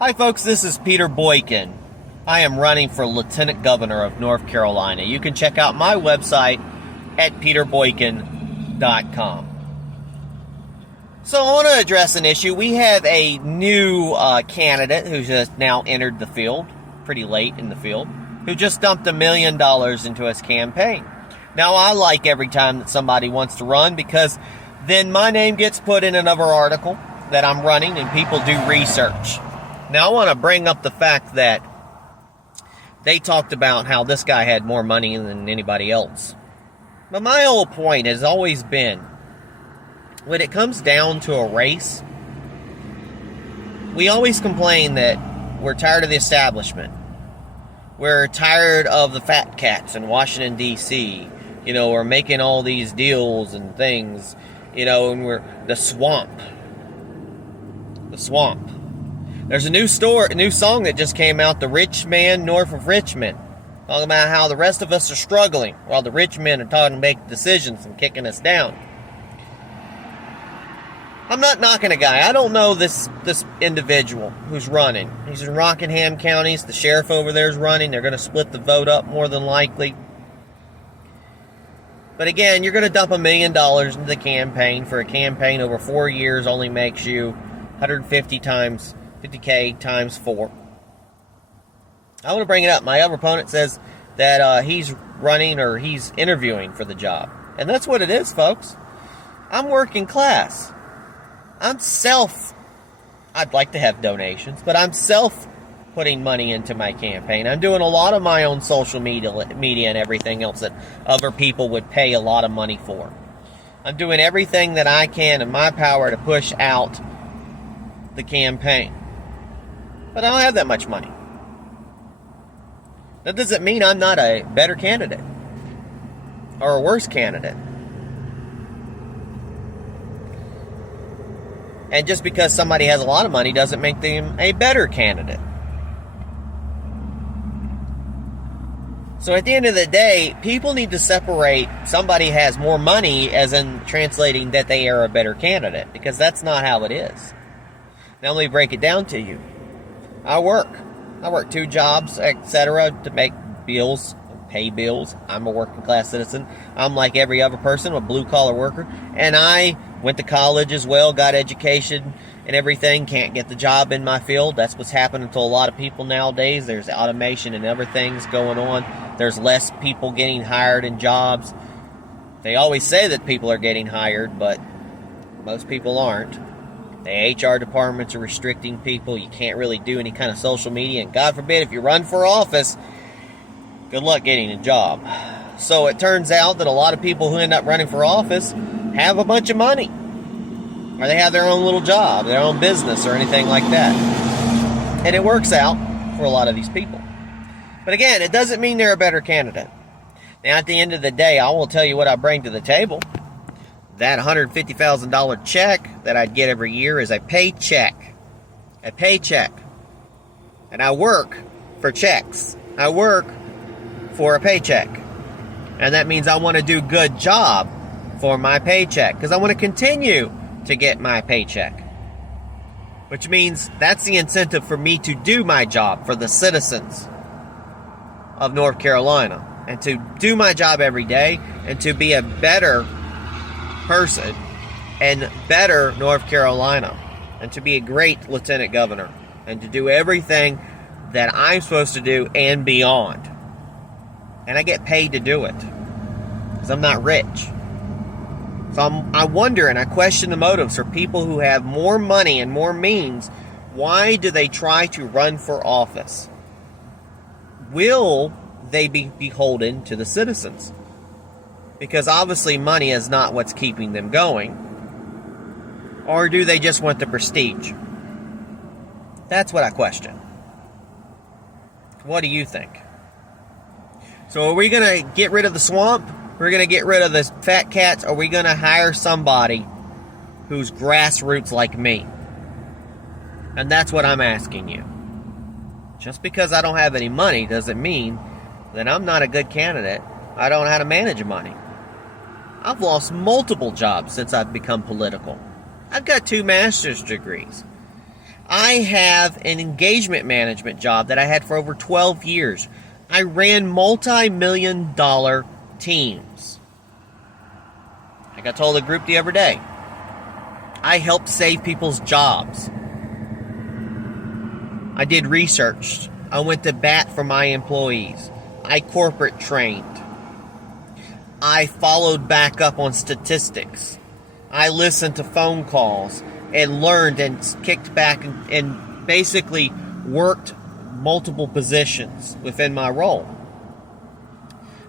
Hi folks, this is Peter Boykin. I am running for Lieutenant Governor of North Carolina. You can check out my website at peterboykin.com. So I want to address an issue. We have a new candidate who's just now entered the field, pretty late in the field, who just dumped $1 million into his campaign. Now I like every time that somebody wants to run because then my name gets put in another article that I'm running and people do research. Now I want to bring up the fact that they talked about how this guy had more money than anybody else. But my whole point has always been, when it comes down to a race, we always complain that we're tired of the establishment. We're tired of the fat cats in Washington, D.C. We're making all these deals and things, and we're the swamp. The swamp. There's a new song that just came out, The Rich Man North of Richmond, talking about how the rest of us are struggling while the rich men are trying to make decisions and kicking us down. I'm not knocking a guy. I don't know this individual who's running. He's in Rockingham counties. The sheriff over there is running. They're going to split the vote up more than likely. But again, you're going to dump $1 million into the campaign. For a campaign over 4 years only makes you 50K times 4. I want to bring it up. My other opponent says that he's running or he's interviewing for the job. And that's what it is, folks. I'm working class. I'd like to have donations, but I'm putting money into my campaign. I'm doing a lot of my own social media and everything else that other people would pay a lot of money for. I'm doing everything that I can in my power to push out the campaign. But I don't have that much money. That doesn't mean I'm not a better candidate or a worse candidate. And just because somebody has a lot of money doesn't make them a better candidate. So at the end of the day, people need to separate somebody has more money as in translating that they are a better candidate, because that's not how it is. Now let me break it down to you. I work 2 jobs, etc., to make bills, pay bills. I'm a working class citizen. I'm like every other person, a blue collar worker, and I went to college as well, got education and everything, can't get the job in my field. That's what's happening to a lot of people nowadays. There's automation and other things going on. There's less people getting hired in jobs. They always say that people are getting hired, but most people aren't. The HR departments are restricting people. You can't really do any kind of social media, and God forbid if you run for office, good luck getting a job. So it turns out that a lot of people who end up running for office have a bunch of money, or they have their own little job, their own business, or anything like that. And it works out for a lot of these people. But again, it doesn't mean they're a better candidate. Now, at the end of the day, I will tell you what I bring to the table. That $150,000 check that I'd get every year is a paycheck. A paycheck. And I work for checks. I work for a paycheck. And that means I want to do a good job for my paycheck, because I want to continue to get my paycheck. Which means that's the incentive for me to do my job for the citizens of North Carolina, and to do my job every day, and to be a better person and better North Carolina, and to be a great lieutenant governor, and to do everything that I'm supposed to do and beyond. And I get paid to do it, because I'm not rich. So I wonder and I question the motives for people who have more money and more means. Why do they try to run for office? Will they be beholden to the citizens? Because obviously money is not what's keeping them going. Or do they just want the prestige? That's what I question. What do you think? So are we going to get rid of the swamp? We're going to get rid of the fat cats? Or are we going to hire somebody who's grassroots like me? And that's what I'm asking you. Just because I don't have any money doesn't mean that I'm not a good candidate. I don't know how to manage money. I've lost multiple jobs since I've become political. I've got 2 master's degrees. I have an engagement management job that I had for over 12 years. I ran multi-million-dollar teams. Like I told the group the other day, I helped save people's jobs. I did research. I went to bat for my employees. I corporate trained. I followed back up on statistics. I listened to phone calls and learned and kicked back and basically worked multiple positions within my role.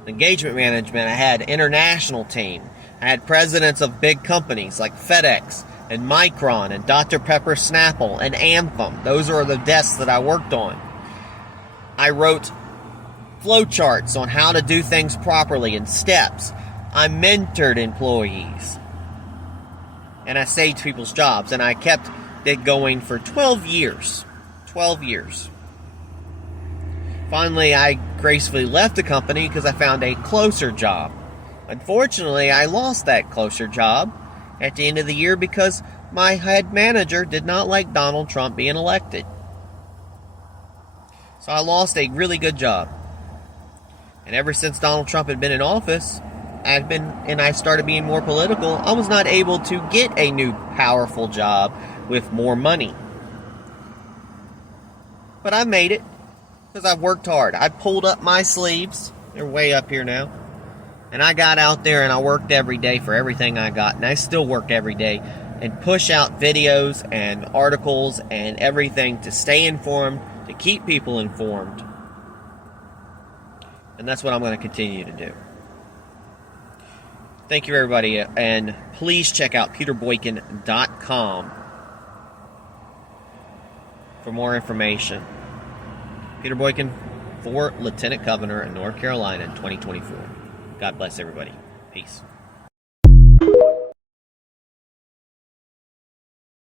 Engagement management, I had international team. I had presidents of big companies like FedEx and Micron and Dr. Pepper Snapple and Anthem. Those are the desks that I worked on. I wrote flowcharts on how to do things properly and steps. I mentored employees. And I saved people's jobs. And I kept it going for 12 years. 12 years. Finally, I gracefully left the company because I found a closer job. Unfortunately, I lost that closer job at the end of the year because my head manager did not like Donald Trump being elected. So I lost a really good job. And ever since Donald Trump had been in office, I started being more political, I was not able to get a new powerful job with more money. But I made it because I've worked hard. I pulled up my sleeves. They're way up here now. And I got out there and I worked every day for everything I got. And I still work every day and push out videos and articles and everything to stay informed, to keep people informed. And that's what I'm going to continue to do. Thank you, everybody. And please check out peterboykin.com for more information. Peter Boykin for Lieutenant Governor in North Carolina in 2024. God bless everybody. Peace.